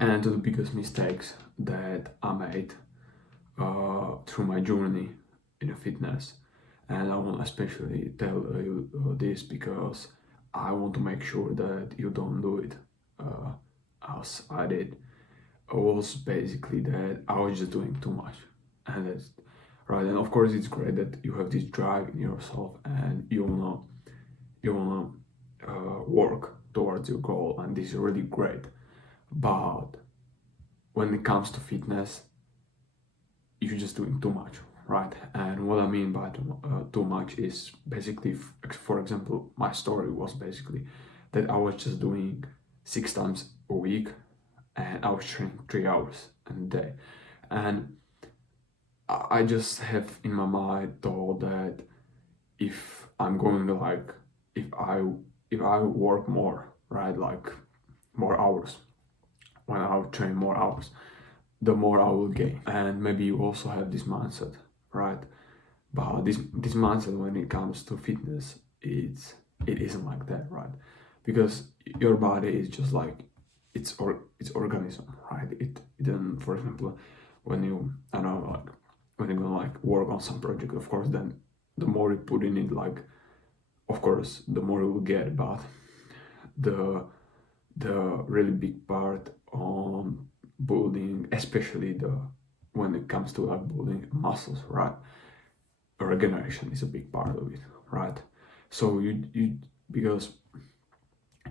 And the biggest mistakes that I made through my journey in fitness. And I want to especially tell you this because I want to make sure that you don't do it uh, as I did. Was basically that I was just doing too much, and that's right. And of course, it's great that you have this drive in yourself and you wanna work towards your goal, and this is really great. But when it comes to fitness, you're just doing too much, right? And what I mean by too much is basically, for example, my story was basically that I was just doing 6 times a week, and I was training 3 hours a day, and I just have in my mind thought that if I'm going to like if I work more, right, like more hours, when I train more hours, the more I will gain. And maybe you also have this mindset, right? But this mindset when it comes to fitness, it isn't like that, right? Because your body is just like it's organism, right? It then, for example, when you I don't know, like when you're gonna like work on some project, of course, then the more you put in it, like of course the more you will get. But the really big part on building, especially the when it comes to like building muscles, right? Regeneration is a big part of it, right? So you because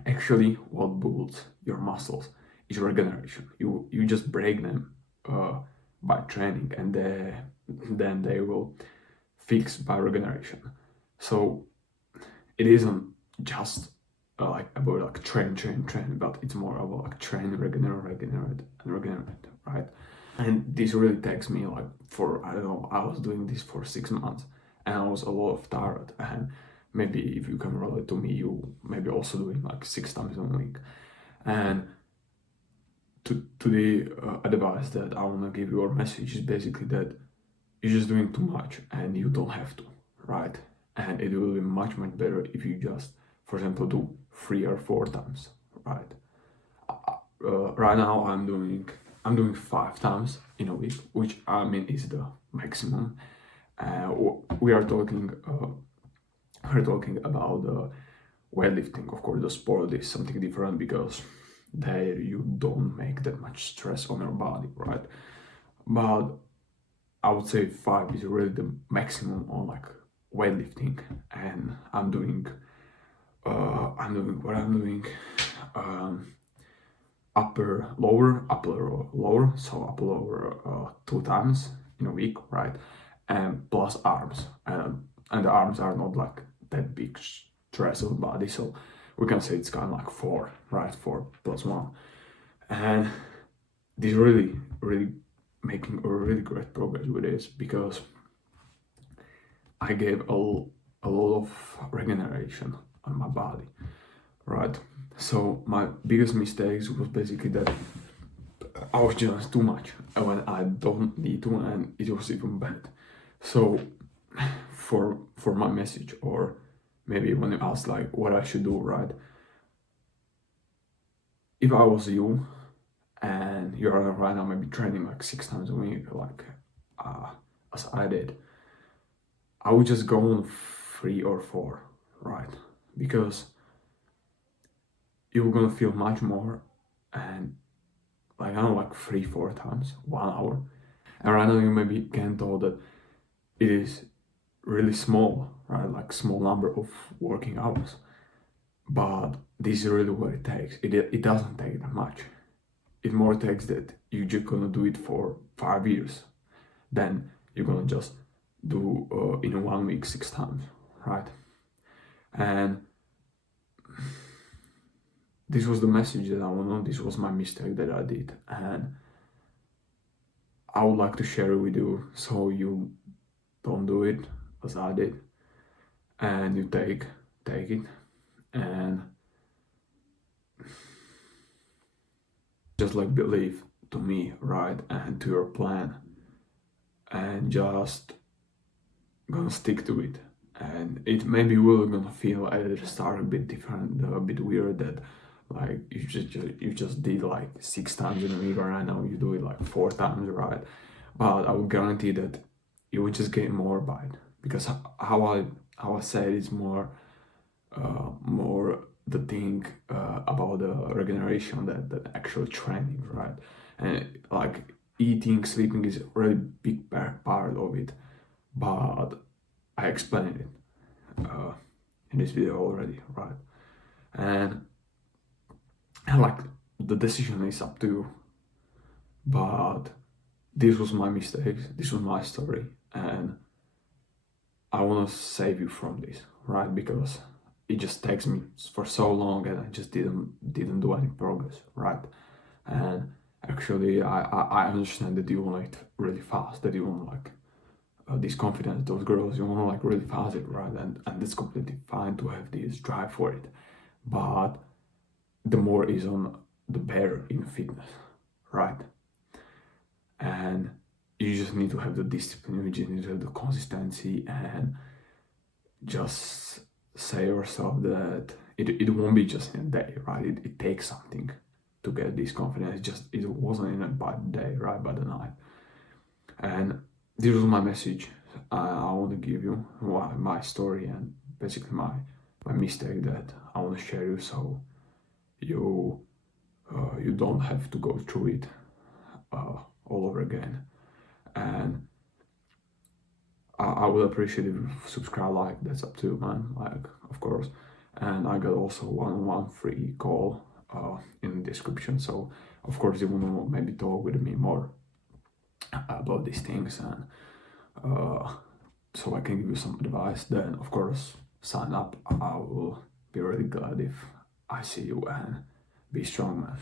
actually what builds your muscles is regeneration. You just break them by training, and then they will fix by regeneration. So it isn't just like about like train, but it's more about like train, regenerate, and regenerate, right? And this really takes me like for I don't know, I was doing this for 6 months, and I was a lot of tired. And maybe if you can relate to me, you maybe also doing like 6 times a week. And to the advice that I want to give you, or message is basically that you're just doing too much and you don't have to, right? And it will be much better if you just, for example, do 3 or 4 times, right? Right now I'm doing 5 times in a week, which I mean is the maximum. We are talking about weightlifting. Of course, the sport is something different because there you don't make that much stress on your body, right? But I would say 5 is really the maximum on like weightlifting, and I'm doing what I'm doing, upper lower, so upper lower 2 times in a week, right? And plus arms, and the arms are not like that big stress of the body, so we can say it's kind of like 4, right? 4+1, and this really making a really great progress with this, because I gave a lot of regeneration on my body, right? So my biggest mistakes was basically that I was just too much when I don't need to, and it was even bad. So for my message, or maybe when you ask like what I should do, right? If I was you and you're right now maybe training like 6 times a week, like as I did, I would just go on 3 or 4, right? Because you're gonna feel much more, and like I don't know, like 3-4 times 1 hour. And right now you maybe can tell that it is really small, right? Like small number of working hours, but this is really what it takes. It doesn't take that much. It more takes that you're just gonna do it for 5 years, then you're gonna just do in 1 week 6 times, right? And this was the message that I want to know. This was my mistake that I did, and I would like to share it with you so you don't do it as I did, and you take it and just like believe to me, right, and to your plan, and just gonna stick to it. And it maybe will gonna feel at the start a bit different, a bit weird, that like you just did like 6 times in a week, or I know you do it like 4 times, right? But I would guarantee that you would just get more by it, because how I say it is more the thing about the regeneration that actual training, right? And like eating, sleeping is a really big part of it, but I explained it in this video already, right? And like the decision is up to you, but this was my mistake, this was my story, and I want to save you from this, right? Because it just takes me for so long and I just didn't do any progress, right? And actually I understand that you want it really fast, that you want like this confidence, those girls, you want to like really fast it, right? And it's completely fine to have this drive for it, but the more is on the better in fitness, right? And you just need to have the discipline, you just need to have the consistency, and just say yourself that it won't be just in a day, right? It takes something to get this confidence. It wasn't in a bad day, right? By the night. And this was my message I want to give you, my story, and basically my mistake that I want to share you, so you don't have to go through it all over again. And I would appreciate if you subscribe, like, that's up to you, man, like, of course. And I got also one free call in the description, so of course you want to maybe talk with me more about these things, and so I can give you some advice, then of course sign up. I will be really glad if I see you, and be strong, man.